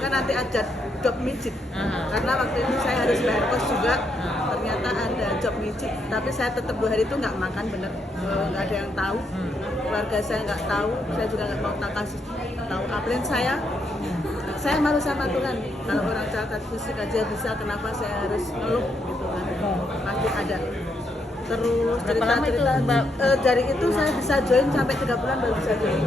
kan nanti ada job mijit. Karena waktu itu saya harus bayar kos juga. Ternyata ada job mijit, tapi saya tetap 2 hari itu nggak makan bener, nggak ada yang tahu. Keluarga saya nggak tahu, saya juga nggak mau kasih tahu upline saya malu sama Tuhan. Kalau orang cacat fisik aja bisa, kenapa saya harus ngeluh gitu kan? Pasti ada. Terus cerita-cerita dari itu saya bisa join sampai 3 bulan baru bisa join.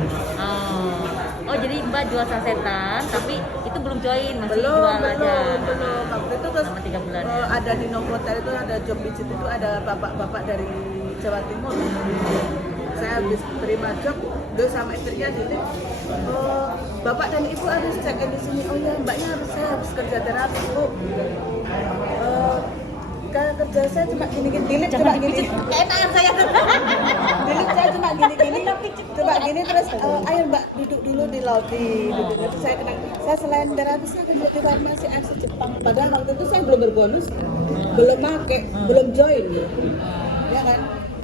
Oh jadi Mbak jual sasetan, tapi itu belum join, masih belum, jual aja. Belum. Waktu itu terus Selama 3 bulan. Ada di Novotel itu ada job mijit itu ada bapak-bapak dari Jawa Timur. Saya habis terima job, dia sama istrinya gini, bapak dan ibu harus check in di sini. Oh ya, mbaknya saya harus kerja terapi bu. Kerja saya cuma gini-gini, delete cuma gini. Keenakan saya. Delete saya cuma gini-gini, coba gini terus ayo mbak duduk dulu di lobby. Terus saya selain terapi saya kerja di farmasi asli Jepang. Padahal waktu itu saya belum berbonus, belum make, belum join, ya kan?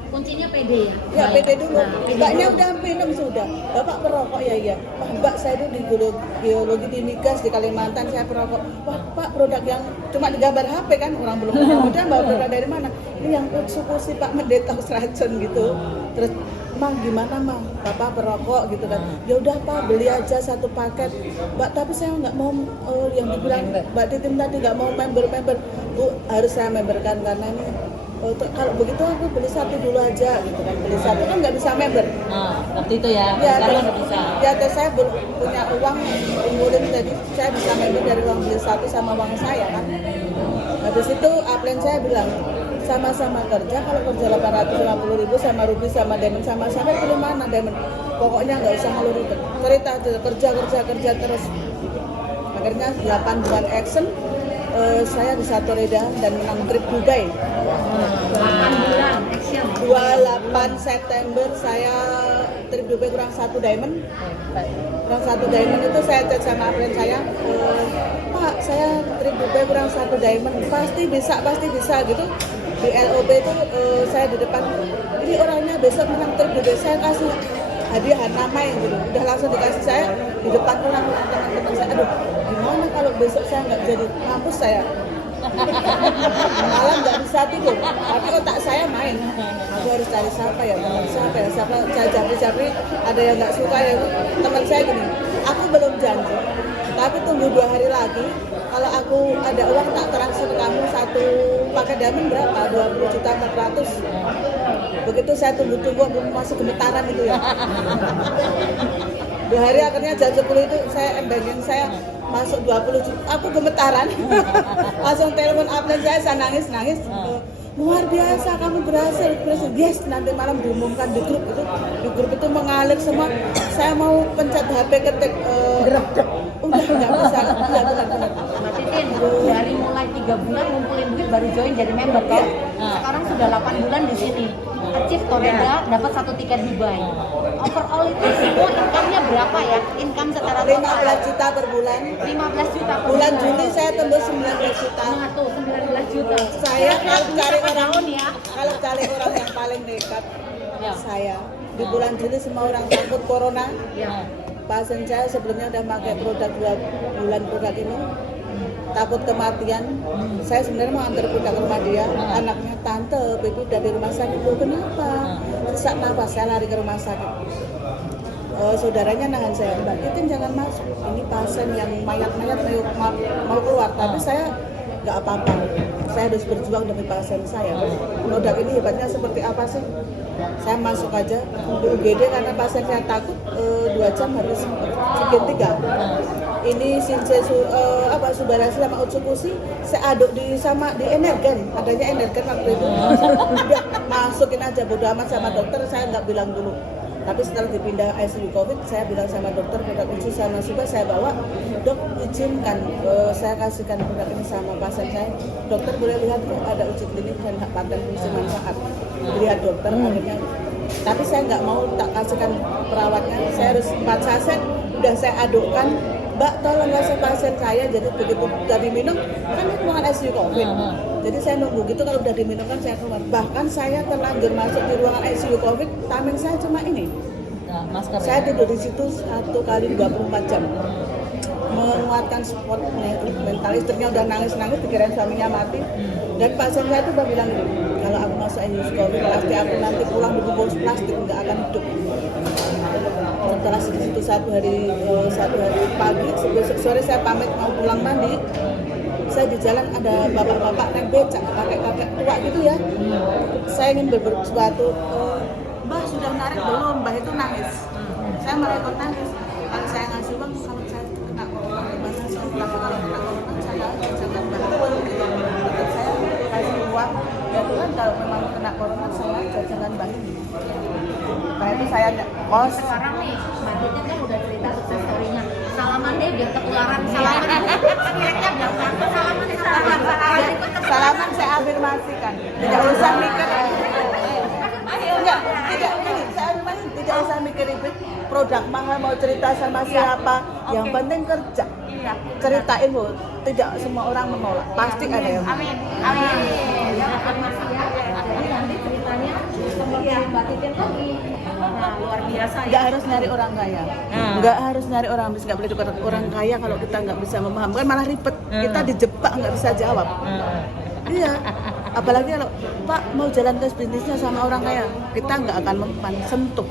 Kuncinya PD ya? Ya PD dulu. Mbaknya udah minum sudah. Bapak perokok ya iya. Mbak saya itu di geologi di Migas di Kalimantan saya perokok. Wah Pak produk yang cuma di gambar HP kan orang belum tahu. Udah bawa produk dari mana? Ini yang suku si Pak mendetoks racun gitu. Terus Mang gimana Mang? Bapak perokok gitu kan. Ya udah Pak beli aja 1 paket. Mbak tapi saya nggak mau yang dibilang Mbak Titim tadi nggak mau member. Bu harus saya memberkan karena ini. Kalau begitu aku beli 1 dulu aja gitu kan, beli 1 kan nggak bisa member. Waktu itu ya, sekarang nggak bisa. Ya terus saya belum punya uang ngumpulin, jadi saya bisa member dari uang beli 1 sama uang saya kan. Habis itu upline saya bilang sama-sama kerja, kalau kerja 850.000 sama Ruby sama Diamond sama-sama pilih mana Diamond. Pokoknya nggak usah ngeluh ribet. Cerita aja kerja terus. Akhirnya 8 bulan action. Saya di Satu Reda dan menang trip Dubai. 8 bulan action. 28 September saya trip Dubai kurang 1 diamond. Kurang 1 diamond itu saya chat sama friend saya, Pak saya trip Dubai kurang 1 diamond, pasti bisa gitu. Di LOB itu saya di depan, ini orangnya besok menang trip Dubai, saya kasih hadiah nama yang gitu, udah langsung dikasih saya di depan orang teman-teman saya. Aduh gimana kalau besok saya nggak jadi, mampus saya. Malam nggak bisa tidur, tapi otak saya main. Aku harus cari siapa ya, siapa saya capri ada yang nggak suka ya. Teman saya gini, aku belum janji, tapi tunggu 2 hari lagi. Kalau aku ada uang tak transfer kamu 1 paket diamond berapa? 20.400.000. Begitu saya tunggu aku masih gemetaran itu ya. 2 hari akhirnya jam 10 itu saya banking saya masuk 20 juta, aku gemetaran. Langsung telepon upline saya nangis. Luar biasa kamu berhasil. Yes, nanti malam diumumkan di grup itu. Di grup itu mengalir semua. Saya mau pencet HP ketik enggak bisa. Enggak benar. Mbak Titin, dari mulai 3 bulan ngumpulin duit baru join jadi member kan? Sekarang sudah 8 bulan di sini. Achieve Toreda dapat 1 tiket Dubai. Overall itu semua income-nya berapa ya? Income secara total 15 juta per bulan. 15 juta per Bulan Juni saya tembus 19 juta. Nah tuh 19 juta. Saya kalau cari orang tahun ya. Kalau cari orang yang paling nekat, Ya. saya di bulan Juni semua orang takut corona. Ya. Pasien saya sebelumnya udah pakai produk 2 bulan produk ini, takut kematian. Saya sebenarnya mau antar produk ke rumah dia, anaknya tante, baby udah di rumah sakit. Loh, kenapa? Sesak nafas, saya lari ke rumah sakit. Saudaranya nahan saya, Mbak Titin jangan masuk. Ini pasien yang mayat-mayat mau keluar, tapi saya nggak apa-apa. Saya harus berjuang demi pasien saya. Produk ini hebatnya seperti apa sih? Saya masuk aja di UGD karena pasien saya takut 2 jam harus bikin 3. Ini Shinse Subarasi sama Utsukushi saya aduk di Energen, adanya Energen waktu itu. Udah masukin aja bodo amat sama dokter, saya nggak bilang dulu. Tapi setelah dipindah ICU COVID, saya bilang sama dokter produk uji sama Suba saya bawa, dok izinkan saya kasihkan produk ini sama pasien saya. Dokter boleh lihat ada uji klinik dan paten fungsi manfaat. Lihat dokter akhirnya. Tapi saya nggak mau tak kasihkan perawatnya, saya harus 4 saset, udah saya adukkan. Mbak tolong kasih pasien saya, jadi begitu udah diminum kan ini ruangan ICU COVID. Jadi saya nunggu gitu, kalau udah diminum kan saya keluar. Bahkan saya terlanjur masuk di ruangan ICU COVID, timing saya cuma ini. Masker saya tidur di situ 1 kali 24 jam. menguatkan support mental. Istrinya udah nangis-nangis dikirain suaminya mati. Dan pasien saya itu udah bilang gini, kalau aku masuk endoscopy pasti aku nanti pulang dibungkus plastik, nggak akan hidup. Setelah situ satu hari pagi, besok sore saya pamit mau pulang mandi, saya di jalan ada bapak-bapak naik becak, kakek-kakek tua gitu ya. Saya ingin berburu sesuatu, Mbah sudah narik belum? Mbah itu nangis. Saya malah ikut nangis. Kalau saya ngasih uang, kalau saya kena corona, bahasa saya bilang kalau kena corona, saya jangan bantuan. Saya kasih uang, ya Tuhan kalau memang kena corona, saya jangan bantu. Nah itu saya kos. Sekarang nih, Mbak Titin kan udah cerita sukses story-nya. Salaman deh biar ketularan. Salaman. Spiritnya biar ketularan. Salaman. Salaman saya afirmasikan. Tidak usah mikir. Tidak gini, saya afirmasi tidak usah mikir ribet. Produk mahal mau cerita sama siapa, yang penting kerja. Ceritain Bu, tidak semua orang menolak. Pasti ada yang. Amin. Amin. Ya, afirmasi ya. Jadi nanti ceritanya seperti Mbak Titin lagi. Nah, luar biasa ya. Nggak harus nyari orang kaya, nggak harus nyari orang miskin, nggak boleh tukar orang kaya kalau kita nggak bisa memahamkan malah ribet. Kita dijebak nggak bisa jawab. Iya, apalagi kalau Pak mau jalan tes bisnisnya sama orang kaya, kita nggak akan mempan sentuh.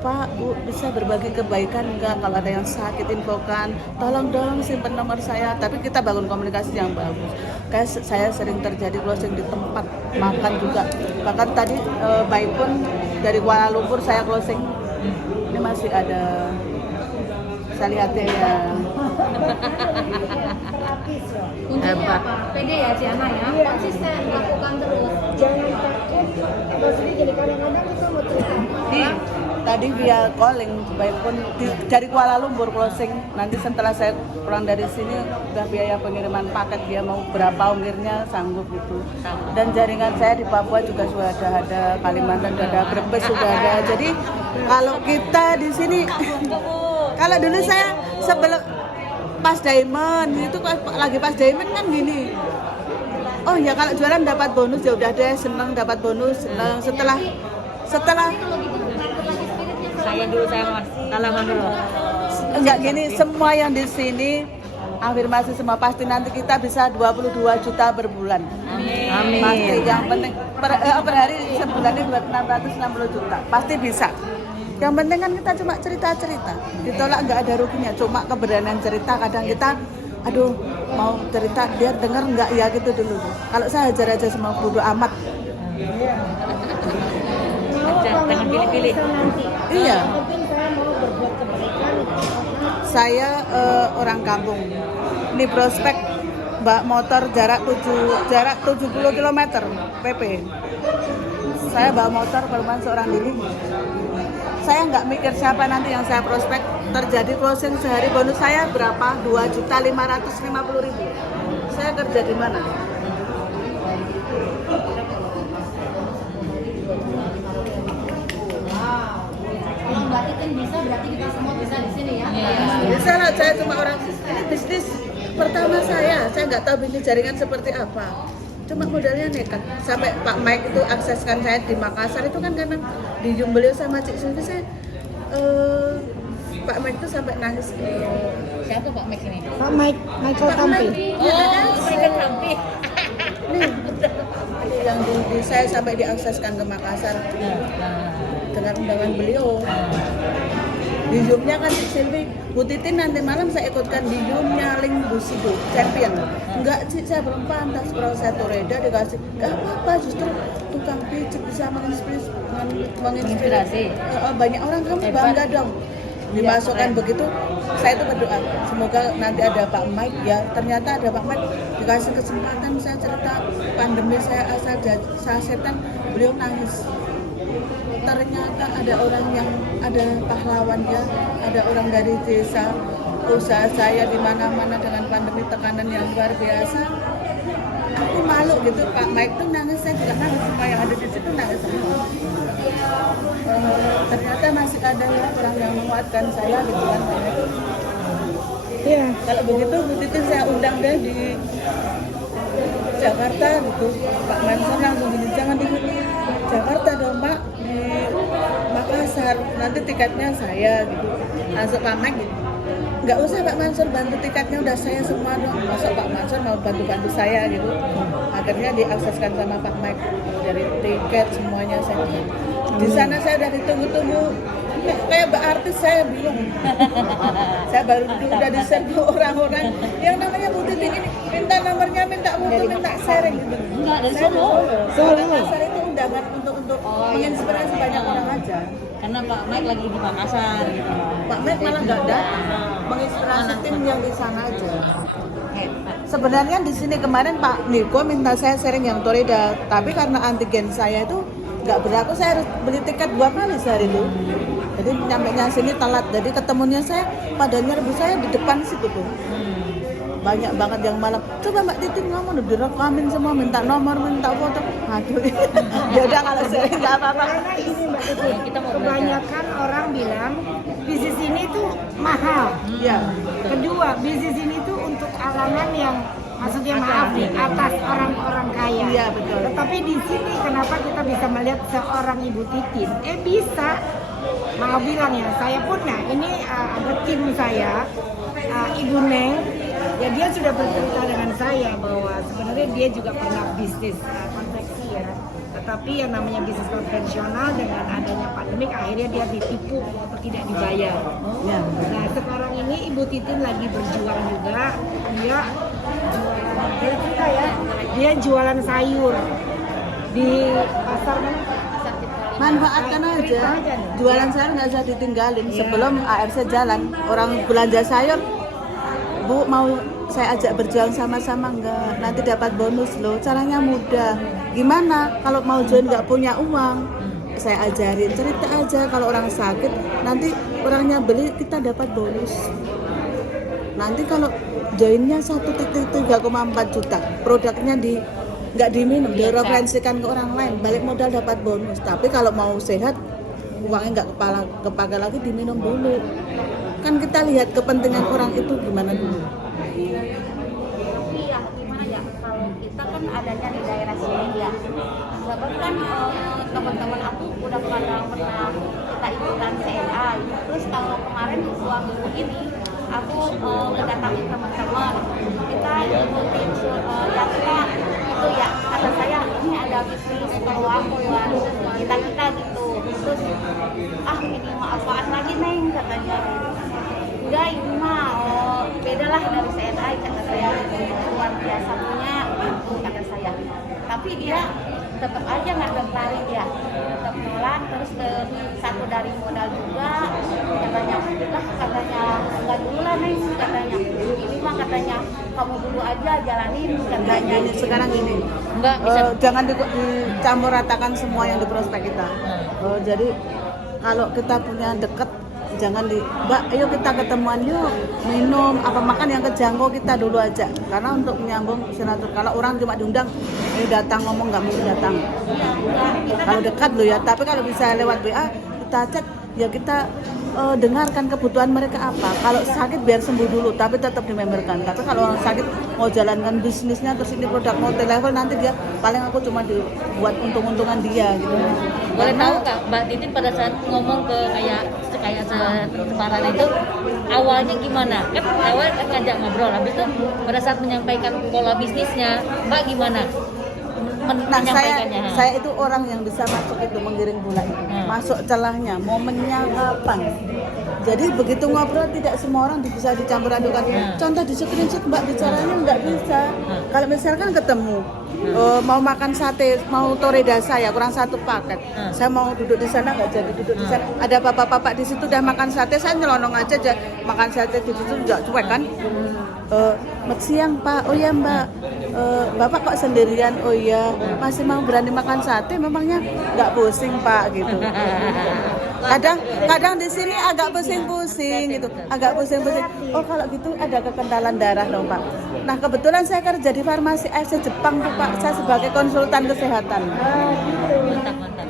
Pak, Bu, bisa berbagi kebaikan nggak? Kalau ada yang sakit infokan, tolong dong simpen nomor saya. Tapi kita bangun komunikasi yang bagus. Kayak saya sering terjadi closing di tempat makan juga. Bahkan tadi baik pun dari Kuala Lumpur saya closing. Ini masih ada, saya lihat ya. Kuncinya apa? Pede ya Ciana ya, konsisten lakukan terus. Jangan takut, maksudnya jadi kadang-kadang kita mau cerita Tadi via calling, baik pun dari Kuala Lumpur closing. Nanti setelah saya pulang dari sini, udah biaya pengiriman paket, dia mau berapa ongkirnya sanggup gitu. Dan jaringan saya di Papua juga sudah ada, Kalimantan sudah ada, Brebes sudah ada. Jadi kalau kita di sini, kalau dulu saya sebelum pas diamond itu lagi pas diamond kan gini. Oh ya kalau jualan dapat bonus ya udah deh, seneng dapat bonus. Seneng. Setelah Saya dulu, saya mas, salaman dulu. enggak gini, semua yang di sini afirmasi semua pasti nanti kita bisa 22 juta per bulan. Amin. Pasti yang penting per hari sebulannya 660 juta. Pasti bisa. Yang penting kan kita cuma cerita-cerita. Ditolak nggak ada ruginya, cuma keberanian cerita. Kadang kita aduh mau cerita dia denger nggak ya gitu dulu. Kalau saya hajar aja semua bodo amat. Jangan pilih-pilih. Iya. Mungkin saya mau berbuat kebaikan. Saya orang kampung. Ini prospek Mbak motor jarak 70 km PP. Saya bawa motor perumahan seorang diri. Saya nggak mikir siapa nanti yang saya prospek. Terjadi closing sehari bonus saya berapa? 2.550.000. Saya kerja di mana? Kalau Mbak Titin bisa, berarti kita semua bisa di sini ya. Bisa lah, saya cuma orang ini bisnis pertama saya nggak tahu bisnis jaringan seperti apa. Cuma modalnya nekat. Sampai Pak Mike itu akseskan saya di Makassar itu kan karena di beliau sama Cik Sufi saya Pak Mike itu sampai nangis. Siapa Pak Mike ini? Pak Michael Tampi. Michael Tampi. Nih, yang di saya sampai diakseskan ke Makassar dengan undangan beliau. Di Zoom-nya kan Cik Silvi, Bu Titin nanti malam saya ikutkan di Zoom-nya Link Busido Champion. Enggak Cik, saya belum pantas. Kalau saya Toreda dikasih, enggak apa-apa, justru tukang pijat bisa menginspirasi. Banyak orang, kamu bangga dong. Dimasukkan begitu, saya itu berdoa, semoga nanti ada Pak Mike ya. Ternyata ada Pak Mike, dikasih kesempatan saya cerita pandemi saya asal setan, beliau nangis. Ternyata ada orang yang ada pahlawan ya, ada orang dari desa. Usaha saya di mana-mana dengan pandemi tekanan yang luar biasa. Aku malu gitu, Pak Mike tuh nangis, saya juga nangis, semua yang ada di situ nangis semua. Ternyata masih ada ya orang yang menguatkan saya gitu kan. Iya. Kalau begitu Bu Titin saya undang deh di Jakarta gitu. Pak Mansur langsung gini, jangan di Jakarta dong Pak, di Makassar, nanti tiketnya saya gitu. Langsung Pak Mike gitu. nggak usah Pak Mansur bantu tiketnya, udah saya semua dong. Masa Pak Mansur mau bantu saya gitu. Akhirnya diakseskan sama Pak Mike dari tiket semuanya saya. Di sana saya udah ditunggu-tunggu kayak Mbak artis, saya bingung. Saya baru udah diserbu orang-orang yang namanya Bu Titin ini minta nomornya, minta foto, minta sharing gitu. Enggak, dari Solo. Solo Makassar itu undangan untuk menginspirasi banyak orang aja. Karena Pak Mike lagi di Makassar gitu. Pak Mike malah nggak datang, menginspirasi tim yang di sana aja. Sebenarnya di sini kemarin Pak Niko minta saya sharing yang Toreda, tapi karena antigen saya itu nggak berlaku, saya harus beli tiket 2 kali sehari itu. Jadi nyampenya sini telat, jadi ketemunya saya pada nyerbu saya di depan situ tuh. Banyak banget yang malam, coba Mbak Titin ngomong, udah direkamin semua, minta nomor, minta foto. Aduh, ya udah kalau sharing nggak apa-apa. Karena gini Mbak Titin, Kita mau kebanyakan orang bilang bisnis ini tuh mahal. Ya, Kedua, bisnis ini tuh untuk kalangan yang maksudnya maaf nih, atas orang-orang kaya. Iya, betul. Tetapi di sini kenapa kita bisa melihat seorang Ibu Titin? Bisa. Mau bilang ya, saya pun ini ada tim saya, Ibu Neng. Ya dia sudah bercerita dengan saya bahwa sebenarnya dia juga pernah bisnis konveksi ya. Tetapi yang namanya bisnis konvensional dengan adanya pandemik akhirnya dia ditipu atau tidak dibayar. ya. Nah sekarang ini Ibu Titin lagi berjuang juga, dia jualan sayur di pasar mana? Manfaatkan aja. Jualan sayur nggak usah ditinggalin. Sebelum ARC jalan, orang belanja sayur, Bu mau saya ajak berjuang sama-sama enggak? Nanti dapat bonus loh. Caranya mudah. Gimana? Kalau mau join nggak punya uang, saya ajarin. Cerita aja kalau orang sakit, nanti orangnya beli kita dapat bonus. Nanti kalau joinnya 1,3,4 juta, produknya nggak diminum, direferensikan ke orang lain, balik modal dapat bonus. Tapi kalau mau sehat, uangnya nggak kepake lagi, diminum dulu. Kan kita lihat kepentingan orang itu gimana dulu. Iya, gimana ya? Kalau kita kan adanya di daerah sini ya. Bahkan teman-teman aku udah pernah kita ikutan CNA. Terus kalau kemarin 2 minggu ini aku mendatangi teman-teman. Kita ikutin yang itu ya. Kata saya ini ada bisnis peluang buat kita gitu. Terus ini mah apaan lagi Neng katanya. Enggak, ini mah beda lah dari CNI kata saya, luar biasa punya itu kata saya. Tapi dia tetap aja nggak tertarik ya, tetap nolak. Terus satu dari modal juga katanya enggak dulu lah Neng katanya, ini mah katanya kamu dulu aja jalanin katanya. Ini sekarang ini Enggak bisa jangan dicampur ratakan semua yang di prospek kita. Jadi kalau kita punya deket, jangan Mbak, ayo kita ketemuan yuk, minum apa makan yang kejangkau kita dulu aja. Karena untuk menyambung silaturahmi, kalau orang cuma diundang, datang ngomong nggak mungkin datang. Kalau dekat loh ya, tapi kalau bisa lewat WA kita chat, ya kita dengarkan kebutuhan mereka apa. Kalau sakit biar sembuh dulu, tapi tetap dimemberkan. Tapi kalau orang sakit mau jalankan bisnisnya terus ini produk multi level, nanti dia paling aku cuma dibuat untung-untungan dia gitu. boleh tahu Kak Mbak Titin pada saat ngomong ke kayak separang itu awalnya gimana? Kan awalnya kan ngajak ngobrol, habis itu pada saat menyampaikan pola bisnisnya Mbak gimana? Nah saya itu orang yang bisa masuk itu menggiring bola itu, masuk celahnya, momennya kapan. Jadi begitu ngobrol tidak semua orang bisa dicampur adukan. Contoh di screenshot Mbak bicaranya nggak bisa. Kalau misalkan ketemu mau makan sate, mau toreda saya kurang 1 paket, saya mau duduk di sana nggak jadi duduk di sana. Ada bapak-bapak di situ udah makan sate, saya nyelonong aja makan sate di situ nggak cuek kan. Siang Pak, oh ya Mbak, Bapak kok sendirian? Oh iya, masih mau berani makan sate? Memangnya nggak pusing Pak gitu. Kadang di sini agak pusing-pusing gitu, agak pusing-pusing. Oh kalau gitu ada kekentalan darah dong Pak. Nah kebetulan saya kerja di farmasi AFC Jepang tuh Pak, saya sebagai konsultan kesehatan.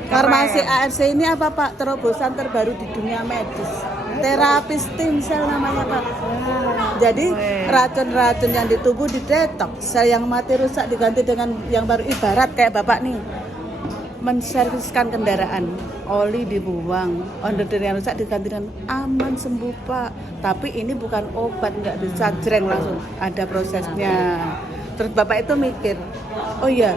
Farmasi AFC ini apa Pak? Terobosan terbaru di dunia medis. Terapi stem cell namanya Pak. Jadi racun-racun yang di tubuh didetoks, sel yang mati rusak diganti dengan yang baru. Ibarat kayak Bapak nih menserviskan kendaraan, oli dibuang, onderdil yang rusak diganti dengan aman, sembuh Pak. Tapi ini bukan obat, nggak bisa jreng langsung, ada prosesnya. Terus bapak itu mikir, oh iya,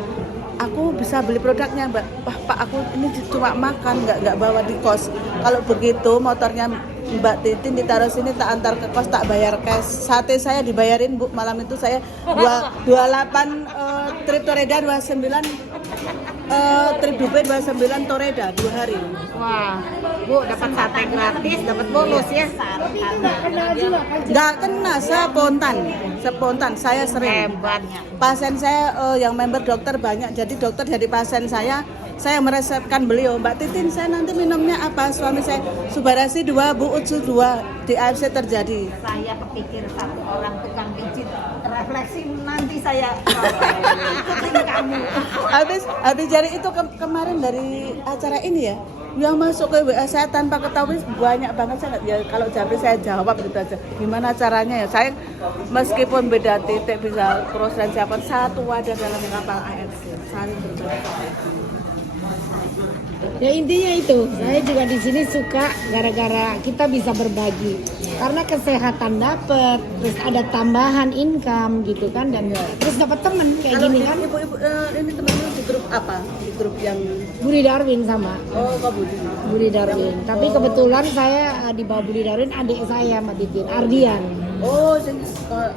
aku bisa beli produknya Mbak. Wah Pak, aku ini cuma makan, nggak bawa di kos. Kalau begitu motornya Mbak Titin ditaruh sini, tak antar ke kos, tak bayar cash. Sate saya dibayarin Bu, malam itu saya 28 trip Toreda, 29 trip Dubai, 29 Toreda 2 hari. Wah, Bu dapat sate gratis, dapat bonus ya. Tapi itu nggak kena juga kan? Nggak kena, spontan. Saya sering. Hebatnya. Pasien saya yang member dokter banyak, jadi dokter jadi pasien saya meresepkan beliau, Mbak Titin saya nanti minumnya apa? Suami saya Subarasi 2, Bu Utsu 2, di AFC terjadi. Saya kepikir satu orang tukang pijit refleksi nanti saya ikutin kamu. Habis dari itu kemarin dari acara ini ya, yang masuk ke WA saya tanpa ketahui banyak banget. Saya ya kalau Jabri saya jawab gitu aja. Gimana caranya ya? Saya meskipun beda titik bisa cross dan siapa satu wadah dalam kapal AFC saling berbagi. Ya intinya itu, saya juga di sini suka gara-gara kita bisa berbagi. Karena kesehatan dapat, terus ada tambahan income gitu kan, dan terus dapat temen kayak Kalau gini kan. ibu-ibu ini teman-teman di grup apa? Di grup yang Budi Darwin sama Kak Budi. Budi Darwin. Tapi kebetulan saya di bawah Budi Darwin adik saya Mbak Titin, Ardian.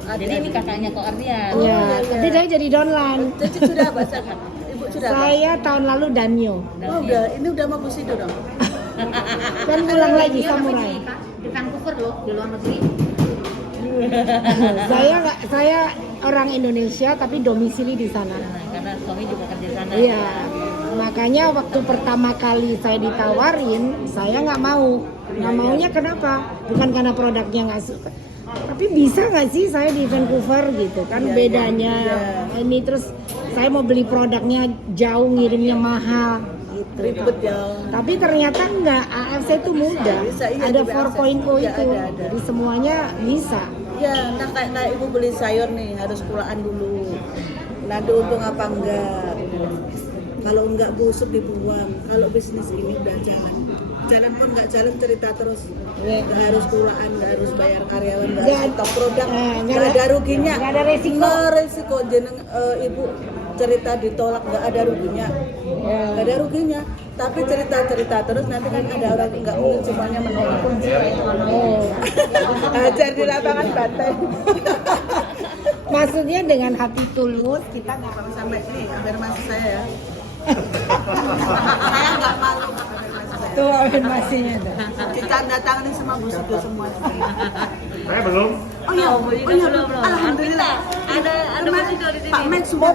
Jadi ini kakaknya kok Ardian. Ya, tapi saya jadi downline. Jadi sudah baca kan? Ibu sudah. Saya tahun lalu Danyo. Oh udah, ini udah mau Busido dong. Kan pulang lagi Dia tapi samurai. di Vancouver loh, di luar negeri. Saya orang Indonesia tapi domisili di sana. Nah, karena suami juga kerja sana. Iya. Makanya waktu pertama kali saya ditawarin, saya nggak mau. Nggak maunya kenapa? Bukan karena produknya nggak suka. Tapi bisa nggak sih saya di Vancouver gitu kan, bedanya ini, terus saya mau beli produknya jauh, ngirimnya mahal gitu. Ribet ya. Tapi ternyata enggak, AFC itu mudah. Bisa, iya, ada di 4.0 Iya, itu. ada. Jadi semuanya bisa. Ya, nah kayak ibu beli sayur nih harus pulaan dulu. Nanti untung apa enggak? Kalau enggak busuk dibuang. Kalau bisnis ini udah jalan pun enggak jalan cerita terus. Nggak harus pulaan, nggak harus bayar karyawan, nggak harus stok produk, nggak ada ruginya. Nggak ada resiko. Resiko jeneng ibu cerita ditolak nggak ada ruginya, nggak ada ruginya. Tapi cerita terus nanti kan ada orang nggak mungkin semuanya menolak. Ajar di lapangan bantai. Maksudnya dengan hati tulus kita nggak Sampai ini afirmasi saya ya. Saya nggak malu afirmasi saya. tuh afirmasinya tuh. Ditanda tangan sama Busido semua. Saya belum. Oh iya, belum. Alhamdulillah. Ada Busido di sini. Pak Max sudah.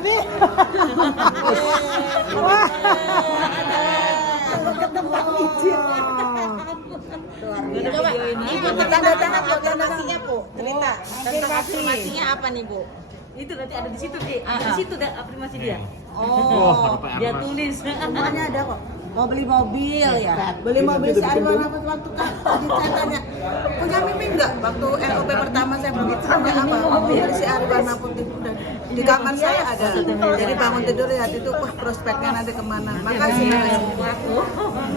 Wah. Ketemu izin. Coba, Ibu Tanda tangan kok, donasinya Bu. Cerita. afirmasinya apa nih Bu? Itu nanti ada di situ Di. Di situ ada afirmasi dia. Oh, Dia tulis. Semuanya ada kok. Mau beli mobil ya. Beli mobil si Arwan apa waktu kan saya tanya, punya mimpi enggak? Waktu LOP pertama saya begitu sampai apa? Mobil si Arwan apa itu udah di kamar saya ada. Jadi bangun tidur lihat itu, wah prospeknya nanti kemana. Makasih.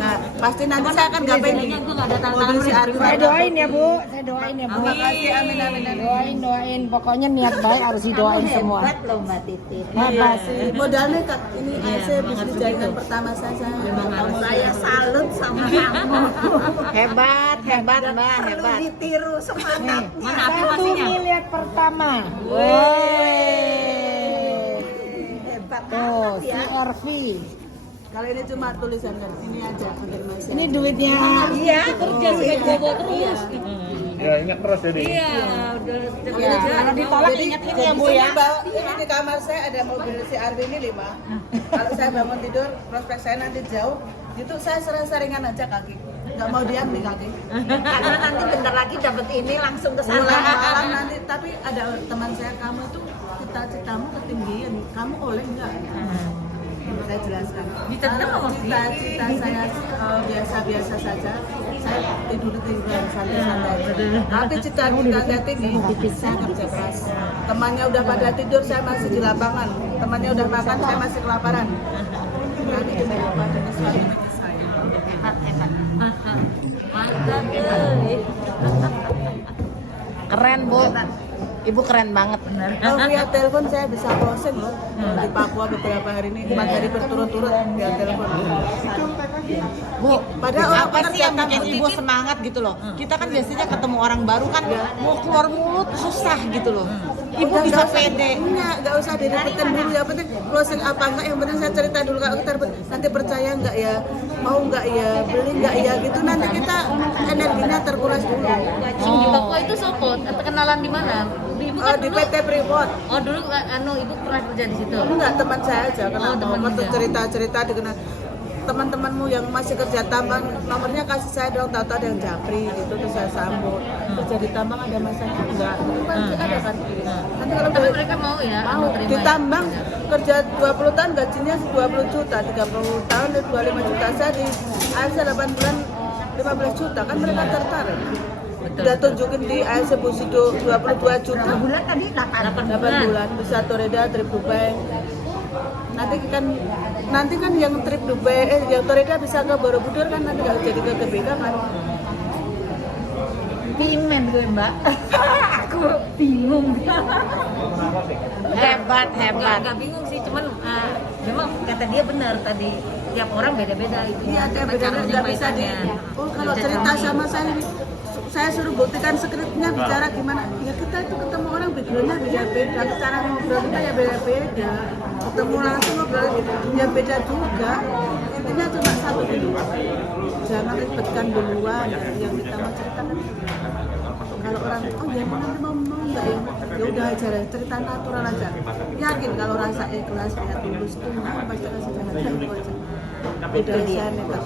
Nah, pasti nanti saya akan gapai nih. Mobil si Arwan. Saya doain ya Bu, saya doain ya Bu. Makasih, amin. Doain. Pokoknya niat baik harus didoain semua. Hebat loh Mbak Titin. Hebat. Modalnya Kak, ini AC bisnis jaringan pertama saya. Saya salut sama kamu. Hebat Mbak, hebat. Ditiru semangat. Mana 1 afirmasinya? miliar pertama. Hebat. Tuh, CRV. Kalau ini cuma tulisan kan, ini aja afirmasi. Ini duitnya. Iya, kerja sampai bobo terus. Ya ingat terus jadi. Iya, udah Ya, kalau ditolak ingat ini ya Bu ya. Ini di kamar saya ada mobil si Ardi ini 5. Kalau saya bangun tidur, prospek saya nanti jauh, itu saya sering-seringan aja kaki. Nggak mau diam di kaki. Karena nanti bentar lagi dapat ini langsung ke sana. Pulang malam nanti, tapi ada teman saya, kamu itu cita-citamu ketinggian, kamu oleh nggak? Saya jelaskan. Kalau cita-cita saya biasa-biasa saja, saya tidur-tiduran santai-santai. Tapi cita-cita saya tinggi, saya kerja keras. Temannya udah pada tidur, saya masih di lapangan. Temannya udah makan, saya masih kelaparan. nanti kita lupa dengan suami saya. Hebat. Mantap, keren Bu. Ibu keren banget benar. Kalau via telepon saya bisa closing loh. Di Papua beberapa hari ini, 4 hari berturut-turut via telepon. Bu, Padahal orang apa sih yang datang bikin ke ibu semangat gitu loh? Kita kan biasanya ketemu orang baru kan mau keluar mulut susah gitu loh. Ibu Udah, bisa nggak usah- pede. Enggak, nggak usah diribetin dulu. Yang penting closing apa enggak, yang penting saya cerita dulu kalau kita nanti percaya enggak ya, mau enggak ya, beli enggak ya gitu, nanti kita energinya terkuras dulu. Di Papua itu sopot, kenalan di mana? Ibu kan Di dulu, PT Freeport. oh dulu ibu pernah kerja di situ. Enggak, teman saya aja karena Oh, teman waktu juga. cerita-cerita dikenal teman-temanmu yang masih kerja tambang, nomornya kasih saya dong, tahu ada yang japri gitu, terus saya sambut. Kerja di tambang ada masanya enggak? Itu pasti ada kan. Nanti kalau Tapi udah mereka mau ya, mau terima di ya? tambang kerja 20 tahun gajinya 20 juta, 30 tahun 25 juta, saya di ASC 8 bulan 15 juta, kan mereka tertarik. Udah tunjukin di ASC Busido 22 juta. Bulan tadi 8 bulan bisa Toreda trip Dubai. Nanti kan yang trip Dubai, yang Toreda bisa ke Borobudur kan, nanti nggak jadi ke GBK kan. Pimen gue Mbak. aku bingung. Hebat. Nggak bingung sih, cuman memang kata dia benar tadi, tiap orang beda-beda itu. Iya, kayak beda nggak bisa di. Oh, kalau cerita sama saya suruh buktikan skripnya bicara gimana. Ya kita itu ketemu orang backgroundnya beda-beda, cara ngobrol kita ya beda-beda. Ketemu langsung ngobrol ya beda juga. Intinya cuma satu dulu. Jangan ribetkan duluan yang kita mau ceritakan. Kalau orang oh ya mau enggak ya, ya udah aja lah, cerita natural aja. Yakin kalau rasa ikhlas niat tulus itu pasti kasih jalan itu aja. Beda saya nekat.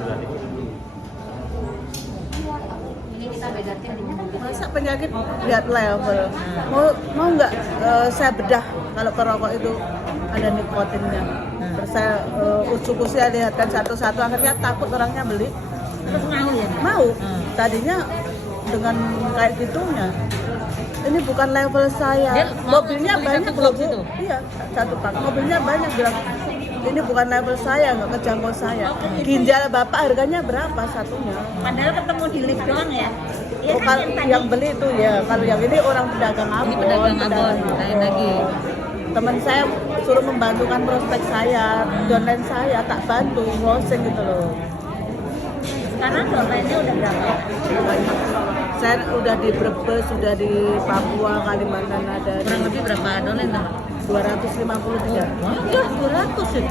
Ini kita beda tim. Masa penyakit lihat level. Mau nggak saya bedah kalau perokok itu ada nikotinnya. Terus saya ucuk saya lihatkan satu-satu, akhirnya takut orangnya beli. Terus mau ya? Mau. Tadinya dengan kayak gitunya. Ini bukan level saya. Dia mau Mobilnya beli banyak satu loh box Bu. itu? Iya, satu pak. Mobilnya banyak bilang. Ini bukan level saya, nggak kejangkau saya. Ginjal bapak harganya berapa satunya? Padahal ketemu di lift doang ya. Iya Oh, kan kalau yang tadi. yang beli itu ya, kalau yang ini orang pedagang abon. Ini pedagang abon, lain lagi. Teman saya suruh membantukan prospek saya, downline saya tak bantu closing gitu loh. Sekarang downline-nya udah berapa? Saya udah di Brebes, sudah di Papua, Kalimantan ada Kurang lebih berapa dolen tuh? 253. Ya, 200 ya.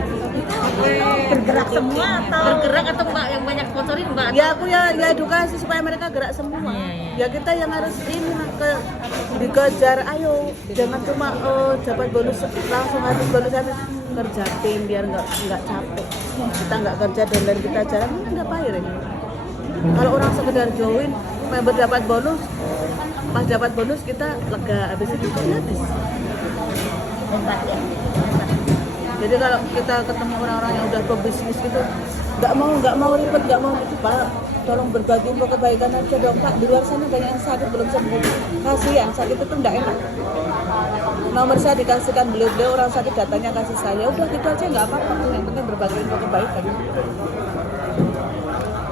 Bergerak semua atau Bergerak atau Mbak yang banyak sponsorin Mbak? Ya aku ya edukasi supaya mereka gerak semua. Iya. Ya kita yang harus ini dikejar, ayo jangan cuma dapat bonus langsung habis kerja tim biar nggak capek. Kita nggak kerja downline kita jalan mana nggak payah ya. Kalau orang sekedar join member dapat bonus, pas dapat bonus kita lega, habis itu kan habis. hebat ya? Jadi kalau kita ketemu orang-orang yang udah pebisnis gitu, nggak mau ribet, nggak mau itu Pak, tolong berbagi info kebaikan aja dong Pak. Di luar sana banyak yang sakit belum sembuh, kasihan sakit itu nggak enak. Nomor saya dikasihkan beliau orang sakit, datanya kasih saya, udah gitu aja nggak apa-apa, yang penting berbagi info kebaikan.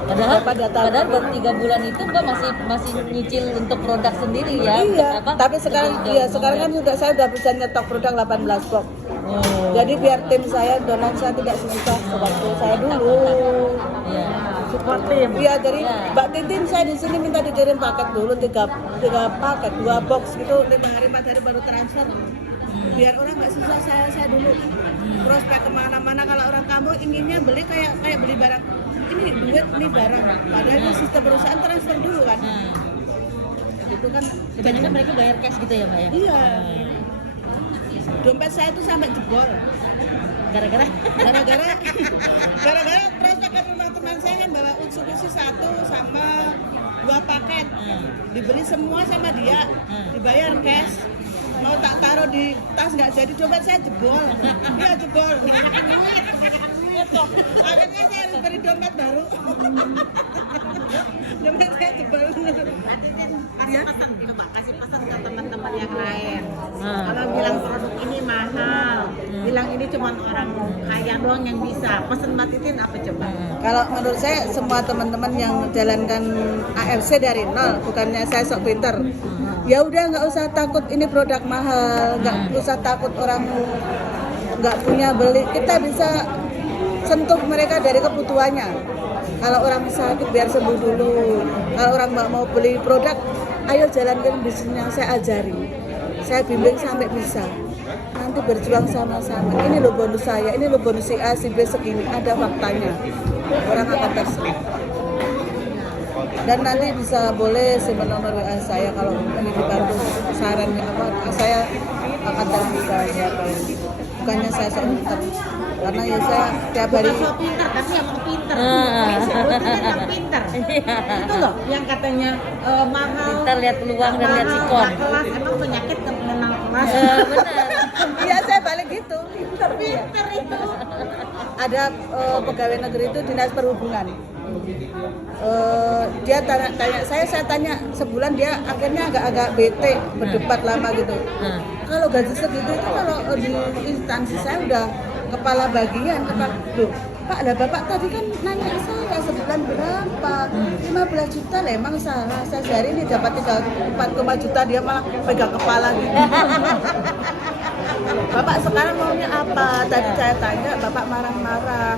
Padahal Data- baru 3 bulan itu Mbak masih nyicil untuk produk sendiri ya. Iya, Apa? tapi sekarang Lebih iya jauh. sekarang kan saya udah bisa nyetok produk 18 box. Oh. Jadi biar tim saya donan saya tidak susah waktu saya dulu. Iya. Support tim. Iya, jadi Ya. Mbak Titin saya di sini minta dikirim paket dulu 3 paket, 2 box gitu 5 hari 4 hari baru transfer. Biar orang nggak susah saya dulu. Prospek kemana-mana kalau orang kamu inginnya beli kayak beli barang. Ini duit, ini barang. Padahal ini sistem perusahaan transfer dulu kan. Itu kan Kebanyakan mereka bayar cash gitu ya Mbak ya? iya. Dompet saya tuh sampai jebol. Gara-gara Gara-gara prospek ke rumah teman saya kan bawa unsur khusus 1 sama 2 paket. Dibeli semua sama dia, dibayar cash. Mau tak taruh di tas nggak jadi, dompet saya jebol. Iya jebol. Akhirnya saya harus beli dompet baru. Dompet saya jebol. Kasih pesan ke teman-teman yang lain. Kalau bilang produk ini mahal, bilang ini cuma orang kaya doang yang bisa. Pesan Mbak Titin apa coba? Kalau menurut saya semua teman-teman yang jalankan AFC dari nol, bukannya saya sok pinter. Ya udah nggak usah takut ini produk mahal, nggak usah takut orang nggak punya beli. Kita bisa sentuh mereka dari kebutuhannya. Kalau orang sakit biar sembuh dulu. Kalau orang nggak mau beli produk, ayo jalankan bisnis yang saya ajari. Saya bimbing sampai bisa. Nanti berjuang sama-sama. Ini loh bonus saya, ini loh bonus si A, si B segini. Ada faktanya. Orang akan terserah. Dan nanti bisa boleh nomor WA saya kalau ini dibantu sarannya apa, saya akan terbuka siapa yang bukannya saya sok pintar, karena ya saya tiap hari Bukan so pintar, tapi yang mau pintar. Yang pintar. Itu loh yang katanya mahal. Pintar lihat peluang dan lihat sikon. Mahal, kelas, emang penyakit mengenal kelas. Benar. iya saya balik gitu. Pintar itu. Ada pegawai negeri itu dinas perhubungan. Dia tanya saya tanya sebulan, dia akhirnya agak bete berdebat lama gitu. Kalau gaji segitu itu kalau di instansi saya udah kepala bagian, loh Pak, lah Bapak tadi kan nanya saya sebulan berapa? 15 juta lah, emang salah. Saya sehari ini dapat 4,5 juta, dia malah pegang kepala gitu. Bapak sekarang maunya apa? Tadi saya tanya, Bapak marah-marah.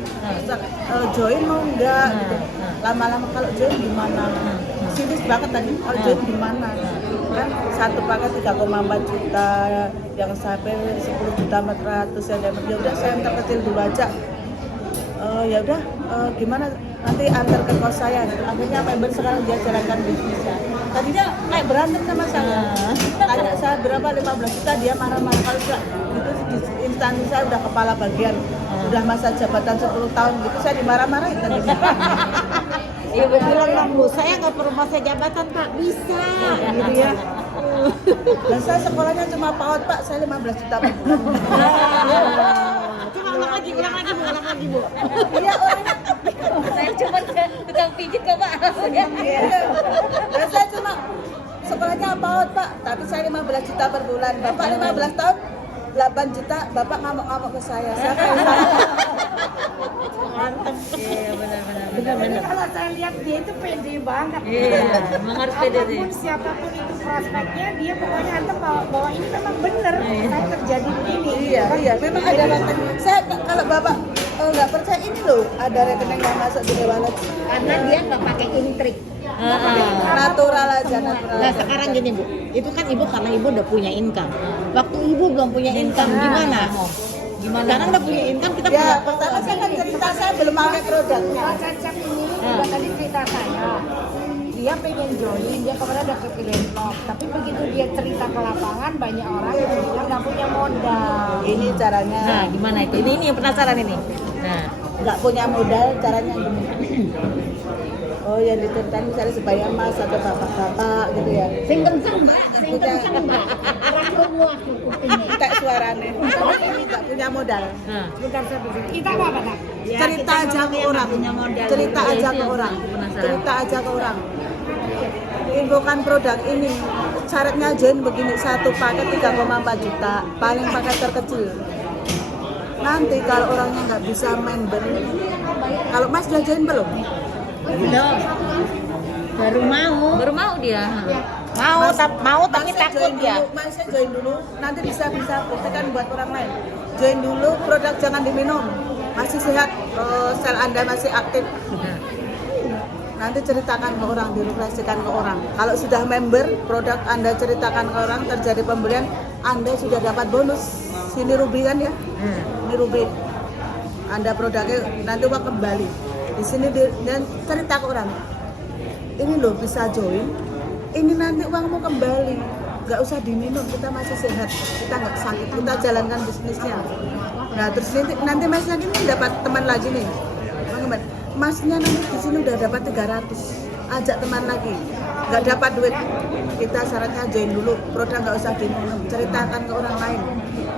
Join mau enggak? Gitu. Lama-lama kalau join gimana? Sinis banget tadi, kalau join gimana? Kan satu paket 3,4 juta, yang sampai 10 juta 400 yang dapat. Ya udah saya antar kecil dulu aja. Ya udah gimana nanti antar ke kos saya. Akhirnya member sekarang dia jalankan bisnisnya. Tadinya kayak berantem sama saya. Tanya saya berapa, 15 juta, dia marah-marah. Kalau itu di instansi saya udah kepala bagian, udah masa jabatan 10 tahun gitu, saya dimarah-marahin tadi. Iya bilang dong Bu, saya nggak perlu masa jabatan Pak, bisa gitu ya. Dan saya sekolahnya cuma PAUD Pak, saya 15 juta per bulan. Coba ulang lagi Bu. Iya orangnya. Saya cuma tukang pijit kok Pak. Iya. Dan saya cuma sekolahnya PAUD Pak, tapi saya 15 juta per bulan. Bapak 15 tahun 8 juta, Bapak ngamuk-ngamuk ke saya. Saya Mantap. Iya benar-benar. Tapi kalau saya lihat dia itu pede banget. Iya, memang harus pede sih. Apapun siapapun itu prospeknya, dia pokoknya antum bahwa ini memang benar. Saya terjadi begini. Iya, memang ada waktu. Saya kalau Bapak nggak percaya, ini loh ada rekening yang masuk di wallet. Karena dia nggak pakai intrik. Natural aja, natural. Nah sekarang gini Bu, itu kan Ibu karena Ibu udah punya income. Waktu Ibu belum punya income gimana? Sekarang udah punya income, kita punya. Ya, pertama saya kan cerita saya belum pakai produknya. Pak Cacap ini juga tadi cerita saya, dia pengen join, dia kemarin ada kepilihan top, tapi begitu dia cerita ke lapangan, banyak orang yang bilang nggak punya modal. Ini caranya. Nah, gimana itu? Ini yang penasaran ini. Nah, Nggak punya modal, caranya gini. Oh, yang diceritain misalnya supaya mas atau bapak-bapak gitu ya. Sing kenceng Mbak, sing kenceng Mbak. Ora krungu aku kupinge. Tak suarane. Tapi ini nggak punya modal. nah. Sebentar saya begini. Kita apa Pak? Cerita aja ke orang. Cerita Iya, aja itu ke yang orang. aku penasaran. Cerita aja ke orang. Infokan produk ini. Syaratnya join begini, satu paket 3,4 juta, paling paket terkecil. Nanti kalau orangnya nggak bisa member, kalau mas udah join belum? Belum. Baru mau dia. mau tapi Mas, takut join ya. dulu, mas saya join dulu, nanti bisa buktikan buat orang lain. Join dulu, produk jangan diminum, masih sehat, sel anda masih aktif. Nanti ceritakan ke orang, direfleksikan ke orang. Kalau sudah member, produk anda ceritakan ke orang, terjadi pembelian, anda sudah dapat bonus. Sini Ruby kan ya? Ini Ruby. Anda produknya nanti uang kembali. Di sini dan cerita ke orang. Ini loh bisa join. Ini nanti uangmu kembali. Nggak usah diminum, kita masih sehat. Kita nggak sakit, kita jalankan bisnisnya. Nah terus nanti masnya ini dapat teman lagi nih. Masnya nanti di sini udah dapat 300. Ajak teman lagi. Nggak dapat duit. Kita syaratnya join dulu. Produk nggak usah diminum. Ceritakan ke orang lain.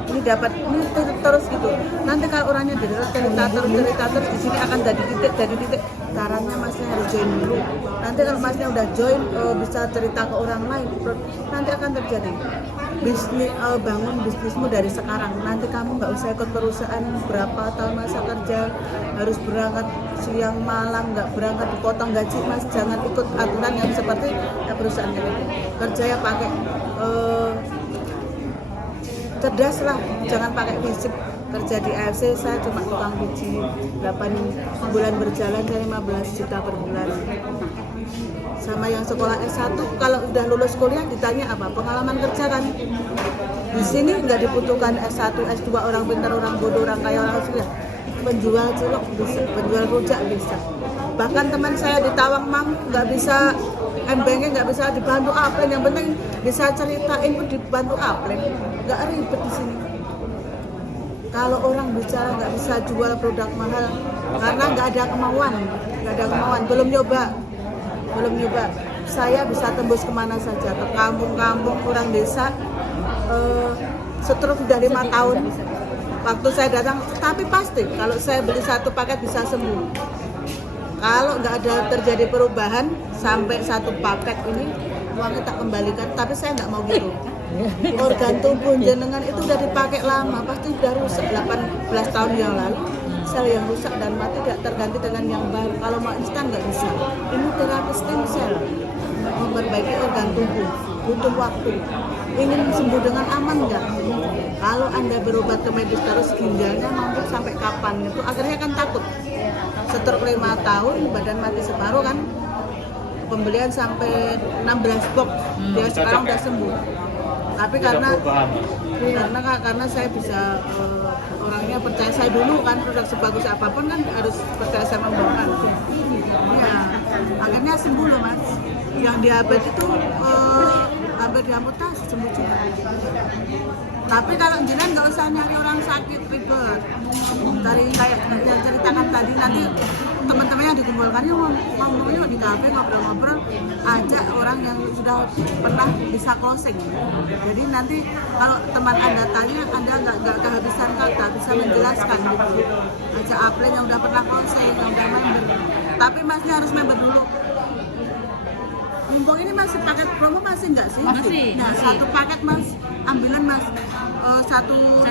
Ini dapat, ini terus gitu. Nanti kalau orangnya cerita terus di sini akan jadi titik. Caranya masnya harus join dulu. Nanti kalau masnya udah join bisa cerita ke orang lain. nanti akan terjadi. Bangun bisnismu dari sekarang. Nanti kamu nggak usah ikut perusahaan berapa tahun masa kerja, harus berangkat siang malam, nggak berangkat dipotong gaji, Mas. Jangan ikut aturan yang seperti perusahaan itu. Kerja ya pakai cerdas lah, jangan pakai fisik. Kerja di AFC saya cuma tukang biji, 8 bulan berjalan saya 15 juta per bulan. Sama yang sekolah S1 kalau udah lulus kuliah ditanya apa? Pengalaman kerja kan. Di sini nggak dibutuhkan S1, S2 orang pintar, orang bodoh, orang kaya, orang susah. Penjual cilok bisa, penjual rujak bisa. Bahkan teman saya di Tawangmangu nggak bisa M-Banking, nggak bisa dibantu Aplen, yang penting bisa ceritain pun dibantu Aplen. Nggak ribet di sini. Kalau orang bicara nggak bisa jual produk mahal karena nggak ada kemauan, belum nyoba. Saya bisa tembus kemana saja, ke kampung-kampung, orang desa. Setelah sudah 5 tahun waktu saya datang, tapi pasti kalau saya beli 1 paket bisa sembuh. Kalau nggak ada terjadi perubahan sampai 1 paket ini uang kita kembalikan, tapi saya nggak mau gitu. Organ tubuh jenengan itu udah dipakai lama, pasti sudah rusak 18 tahun yang lalu. Sel yang rusak dan mati tidak terganti dengan yang baru. Kalau mau instan nggak bisa. Ini terapi stem cell, memperbaiki organ tubuh, butuh waktu. Ingin sembuh dengan aman nggak? Kalau Anda berobat ke medis terus ginjalnya mampu sampai kapan? Itu akhirnya kan takut. Stroke 5 tahun, badan mati separuh kan. Pembelian sampai 16 box, dia sekarang udah sembuh. Tapi karena saya bisa orangnya percaya saya dulu kan, produk sebagus apapun kan harus percaya saya membawakan. Ya, akhirnya sembuh loh Mas. Yang diabetes itu hampir diamputasi sembuh juga. Tapi kalau jenengan nggak usah nyari orang sakit ribet. Dari kayak yang ceritakan tadi, nanti teman-teman yang dikumpulkan ngomong di kafe ngobrol-ngobrol, ajak orang yang sudah pernah bisa closing. Jadi nanti kalau teman Anda tanya, Anda nggak kehabisan kata, bisa menjelaskan gitu. Ajak Aplen yang udah pernah closing, yang udah member. Tapi Masnya harus member dulu. Mumpung ini masih paket promo masih nggak sih? Masih. Nah, Masih. 1 paket Mas, ambilan Mas. 1.650.000.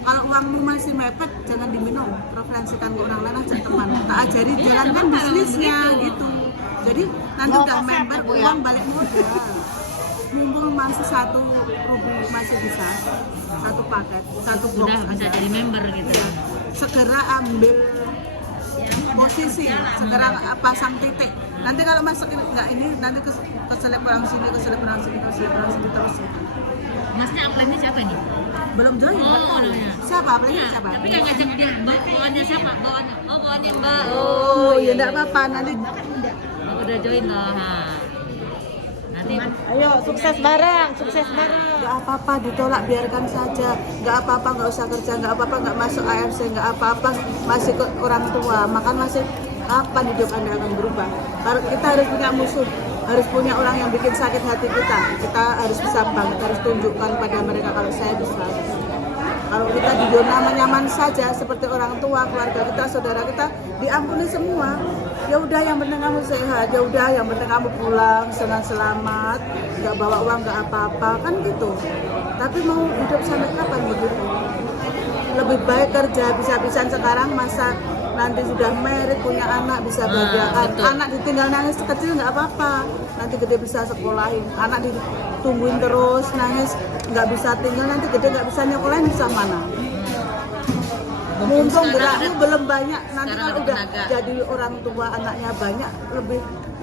Kalau uangmu masih mepet, jangan diminum. Referensikan ke orang lain, ajak teman. Tak ajari jalankan bisnisnya gitu. Jadi nanti udah member, uang balik modal. Mumpung masih 1 rupiah masih bisa 1 paket, 1 box. Sudah bisa jadi member gitu. Segera ambil posisi, segera pasang titik. Nanti kalau masuk nggak ini, nanti keselip orang sini terus. Masnya Aplennya siapa nih? Belum join. Siapa? Aplennya siapa? Tapi nggak ngajak dia, bawaannya siapa? Bawaannya Mbak. Oh, ya enggak apa-apa, nanti Udah join loh. Nanti Ayo sukses bareng. nggak apa-apa, ditolak biarkan saja. Nggak apa-apa, nggak usah kerja, nggak apa-apa, nggak masuk AFC, nggak apa-apa, masih ke orang tua. Makan masih kapan hidup Anda akan berubah? Kalau kita harus punya musuh, harus punya orang yang bikin sakit hati kita. Kita harus bisa bangkit, harus tunjukkan pada mereka kalau saya bisa. Kalau kita di zona nyaman saja seperti orang tua, keluarga kita, saudara kita diampuni semua. Ya udah, yang penting kamu sehat. Ya udah, yang penting kamu pulang dengan selamat, nggak bawa uang, nggak apa-apa kan gitu. Tapi mau hidup sampai kapan begitu? Lebih baik kerja bisa-bisan sekarang, masa nanti sudah married, punya anak, bisa bahagiaan. Anak ditinggal nangis kecil nggak apa-apa, nanti gede bisa sekolahin. Anak ditungguin terus nangis nggak bisa tinggal, nanti gede nggak bisa nyekolahin, bisa mana? Mumpung gerakmu belum banyak, nanti kalau udah jadi orang tua anaknya banyak,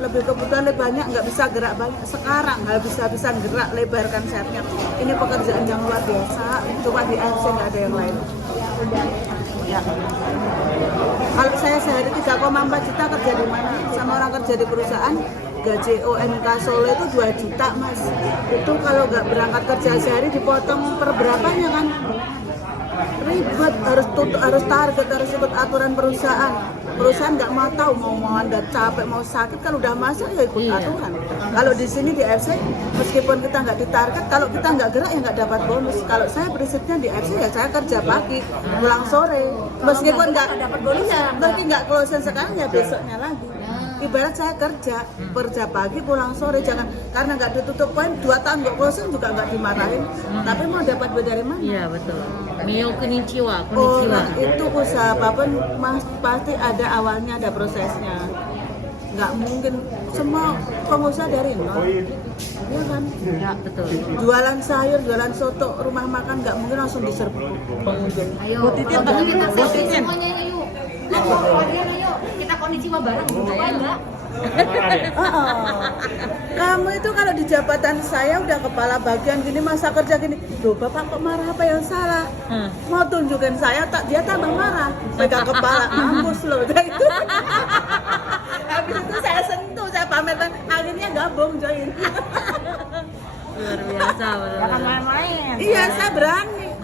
lebih kebutuhan lebih banyak, nggak bisa gerak banyak. Sekarang bisa gerak, lebarkan sayapnya. Ini pekerjaan yang luar biasa, cuma di AFC nggak ada yang lain. Ya. Kalau saya sehari 3,4 juta kerja di mana? Sama orang kerja di perusahaan, gaji ONK Solo itu 2 juta Mas. Itu kalau nggak berangkat kerja sehari dipotong per berapanya kan? Ribet, harus target, harus ikut aturan perusahaan. Perusahaan nggak mau tahu, mau Anda capek, mau sakit kan udah masuk ya ikut aturan. Kalau di sini di FC, meskipun kita nggak ditarget, kalau kita nggak gerak ya nggak dapat bonus. Kalau saya prinsipnya di FC ya saya kerja pagi, pulang sore. Meskipun nggak dapat bonus, berarti nggak closing sekarang ya besoknya lagi. ibarat saya kerja pagi pulang sore, jangan karena nggak ditutup poin 2 tahun nggak closing juga nggak dimarahin, tapi mau dapat duit dari mana? Iya betul. Mio konnichiwa, konnichiwa. Orang itu usaha apapun pasti ada awalnya, ada prosesnya. Nggak mungkin semua pengusaha dari nol. Iya kan? Ya betul. Jualan sayur, jualan soto, rumah makan nggak mungkin langsung diserbu pengunjung. Ayo, Bu Titin, kalau kita kita selfie Titin. semuanya yuk. Ayo, kita konnichiwa bareng. Ayo enggak? Kamu itu kalau di jabatan saya udah kepala bagian gini, masa kerja gini, loh bapak kok marah, apa yang salah? Mau tunjukin saya, dia tambah marah, pegang kepala, mampus loh, udah itu. Habis itu saya sentuh, saya pamerkan, akhirnya gabung join. Luar biasa, benar. Jangan main-main. Iya, saya berani.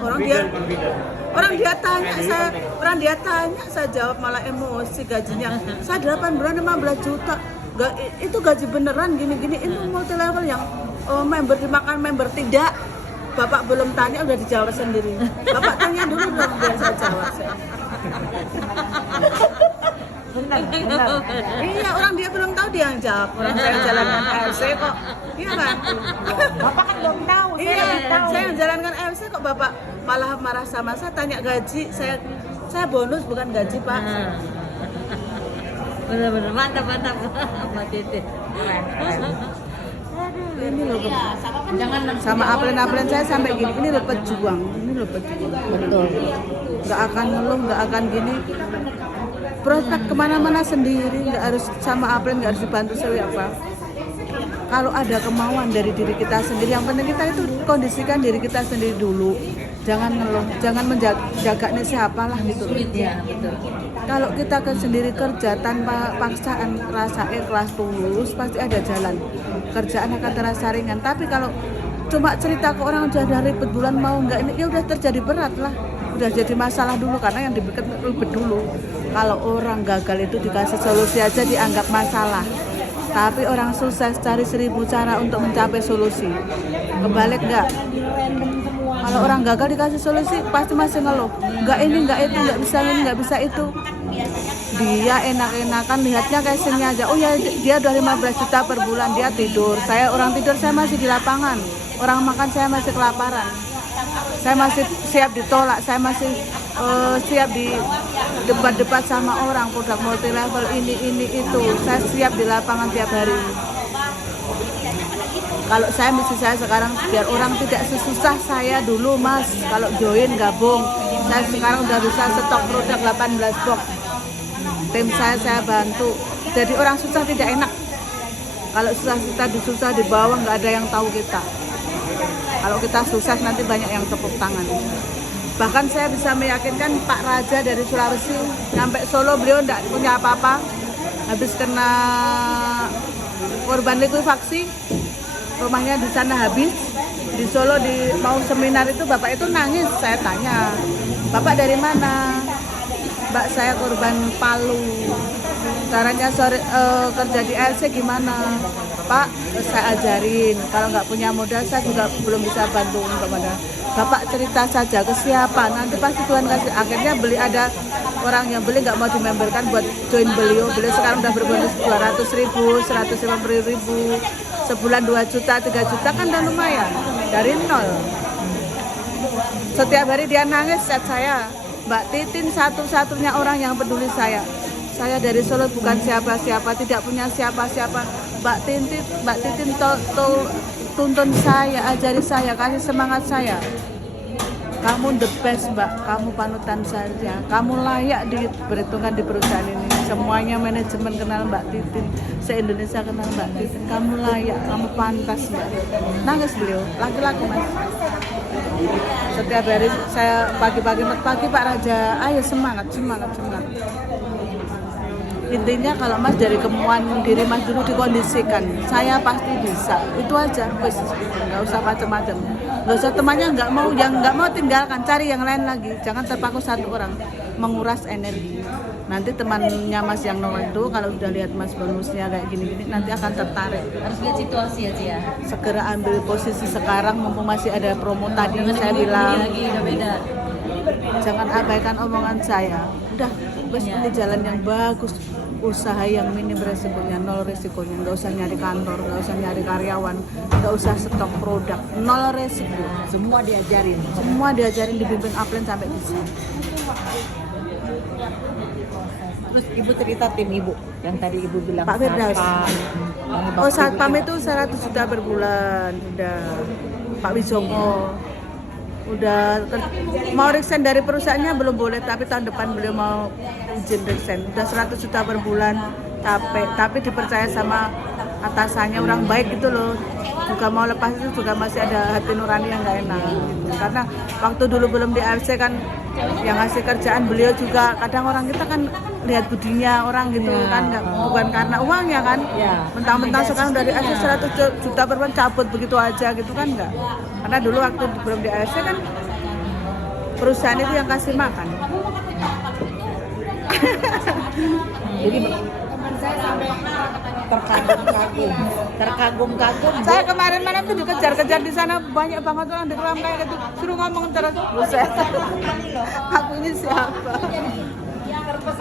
Orang dia tanya, saya jawab malah emosi gajinya. Saya 8 bulan 15 juta. Itu gaji beneran gini-gini. Itu multi level yang member dimakan, member tidak. Bapak belum tanya udah dijawab sendiri. Bapak tanya dulu belum biar saya jawab. Benar. Iya, orang dia belum tahu dia yang jawab. Orang saya jalankan AFC kok. Iya kan? Bapak kan belum tahu, saya Iya, lebih tahu. saya yang jalankan AFC kok Bapak malah marah sama saya, tanya gaji. Saya bonus bukan gaji, Pak. Benar-benar mantap Mbak Titin. Ini loh, Jangan sama aplen-aplen saya sampai gini. Ini loh pejuang. Betul. Nggak akan ngeluh, nggak akan gini. Prospek kemana-mana sendiri, nggak harus sama aplen, nggak harus dibantu sewi apa. Kalau ada kemauan dari diri kita sendiri, yang penting kita itu kondisikan diri kita sendiri dulu. Jangan ngeluh, jangan menjaga nih siapalah gitu. ya, betul. Kalau kita sendiri kerja tanpa paksaan, rasa ikhlas tulus, pasti ada jalan. Kerjaan akan terasa ringan. Tapi kalau cuma cerita ke orang udah ribet bulan mau nggak ini, ya udah terjadi berat lah. Udah jadi masalah dulu karena yang dibikin ribet dulu. Kalau orang gagal itu dikasih solusi aja dianggap masalah. Tapi orang sukses cari 1000 cara untuk mencapai solusi. Kebalik nggak? Kalau orang gagal dikasih solusi pasti masih ngeluh. Nggak ini, nggak itu, nggak bisa ini, nggak bisa itu. Dia enak-enakan lihatnya casingnya aja. Oh ya dia udah 15 juta per bulan, dia tidur. Orang tidur saya masih di lapangan. Orang makan saya masih kelaparan. Saya masih siap ditolak, saya masih siap di debat-debat sama orang produk multi level ini itu. Saya siap di lapangan tiap hari. Kalau saya sekarang biar orang tidak sesusah saya dulu Mas. Kalau join gabung, saya sekarang udah bisa stok produk 18 box. Tim saya bantu. Jadi orang susah tidak enak. Kalau susah di bawah nggak ada yang tahu kita. Kalau kita sukses nanti banyak yang tepuk tangan. Bahkan saya bisa meyakinkan Pak Raja dari Sulawesi sampai Solo, beliau tidak punya apa-apa. Habis kena korban likuifaksi, rumahnya di sana habis. Di Solo mau seminar itu bapak itu nangis. Saya tanya, bapak dari mana? Mbak saya korban Palu. Caranya kerja di LC gimana? Pak, saya ajarin. Kalau nggak punya modal, saya juga belum bisa bantu untuk modal. Bapak cerita saja ke siapa, nanti pasti Tuhan kasih. Akhirnya ada orang yang beli nggak mau dimemberkan buat join beliau. Beliau sekarang udah berbonus 200.000, 150.000, sebulan 2 juta, 3 juta kan udah lumayan. Dari nol. Setiap hari dia nangis chat saya. Mbak Titin satu-satunya orang yang peduli saya. Saya dari Solo bukan siapa-siapa, tidak punya siapa-siapa. Mbak Titin tuntun saya, ajari saya, kasih semangat saya. Kamu the best Mbak, kamu panutan saja. Kamu layak diperhitungkan di perusahaan ini. Semuanya manajemen kenal Mbak Titin, se-Indonesia kenal Mbak Titin. Kamu layak, kamu pantas Mbak. Nangis beliau, laki-laki Mas. Setiap hari saya pagi Pak Raja, ayo semangat. Intinya kalau Mas dari kemauan diri Mas dulu dikondisikan, saya pasti bisa. Itu aja, wes, nggak usah macam-macam. Nggak usah temannya yang nggak mau tinggalkan, cari yang lain lagi. Jangan terpaku satu orang, menguras energi. Nanti temannya Mas yang nol itu kalau udah lihat Mas bonusnya kayak gini-gini, nanti akan tertarik. Harus lihat situasi aja ya. Segera ambil posisi sekarang, mumpung masih ada promo tadi. Saya bilang, lagi udah beda. jangan abaikan omongan saya. Udah, wes ini jalan yang bagus. usaha yang minim resikonya, nol resikonya, nggak usah nyari kantor, nggak usah nyari karyawan, nggak usah stok produk, nol resiko. Semua diajarin. Semua diajarin, dibimbing upline sampai bisa. Terus ibu cerita tim ibu yang tadi ibu bilang Pak Firdaus. satpam. Oh, satpam itu 100 juta per bulan, udah. Pak Wijomo udah mau resign dari perusahaannya belum boleh, tapi tahun depan beliau mau izin resign. Udah 100 juta per bulan, tapi dipercaya sama atasannya, orang baik gitu loh. Juga mau lepas itu juga masih ada hati nurani yang nggak enak gitu. Karena waktu dulu belum di AFC kan yang ngasih kerjaan beliau juga, kadang orang kita kan lihat budinya orang gitu kan, bukan karena uang ya kan. Mentang-mentang sekarang dari AFC 100 juta per bulan cabut begitu aja gitu kan, enggak. Karena dulu waktu belum di AFC kan perusahaan itu yang kasih makan. Jadi terkagum-kagum. Saya kemarin malam tuh dikejar-kejar di sana, banyak banget orang di kolam kayak gitu, suruh ngomong terus. Buset. Aku ini siapa?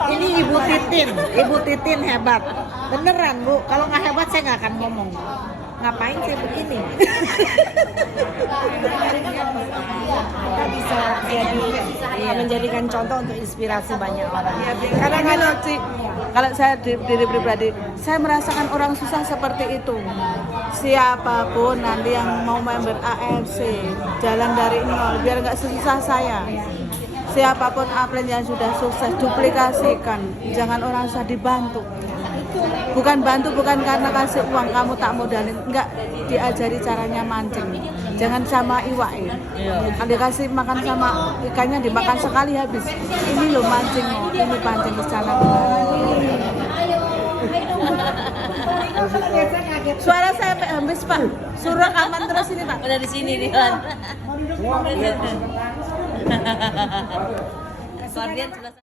Ini Ibu Titin hebat. Beneran Bu, kalau nggak hebat saya nggak akan ngomong. Ngapain sih begini? Kita bisa jadi menjadikan contoh untuk inspirasi banyak orang. Karena kalau kalau saya diri pribadi, saya merasakan orang susah seperti itu. Siapapun nanti yang mau member AFC, jalan dari nol, biar nggak sesusah saya. Siapapun upline yang sudah sukses, duplikasikan. Jangan orang usah dibantu. Bukan bantu, bukan karena kasih uang kamu tak modalin, enggak, diajari caranya mancing. Jangan sama iwak ya. Kalau dikasih makan sama ikannya dimakan sekali habis. Ini loh mancing, ini pancing ke sana. Suara saya sampai habis Pak. Suruh aman terus ini Pak. Udah di sini nih kan. Guardian sebelah sana.